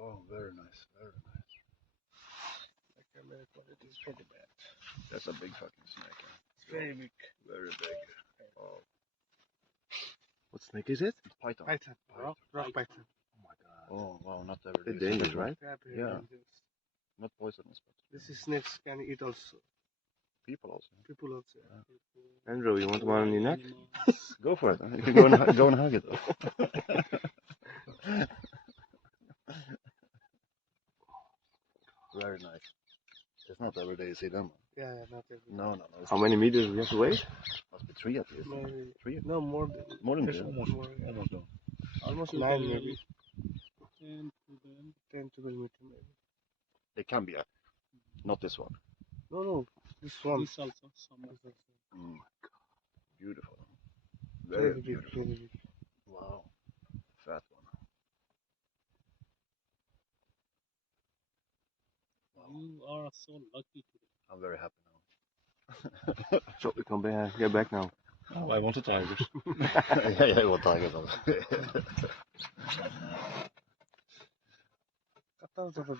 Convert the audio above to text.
Oh, very nice, very nice. The camera quality is pretty bad. That's a big fucking snake. It's very big. Very big. Oh, What snake is it? python. Python. Rock python. Oh my god. Oh, wow, not every They're day. dangerous, right? Yeah. Not poisonous, but This is snakes can eat also. people also. People also. Yeah. Andrew, you want one on your neck? Go for it. You can go and hug it. Very nice. It's not every day you see them. Yeah, not every. No. How many meters do we have to wait? Must be 3 at least. Maybe. 3? No, more than. More than There's 3. more, yeah. Almost done. Almost 9 maybe. 10 10 12 meter maybe. They can be. Not this one. No. This one. This also. Some of them. Mm. Beautiful. Very beautiful. Very big. Wow. Fat one. You are so lucky today. I'm very happy now. So we can get back now. Oh, I want the tigers. yeah, I want tigers. Kata jaba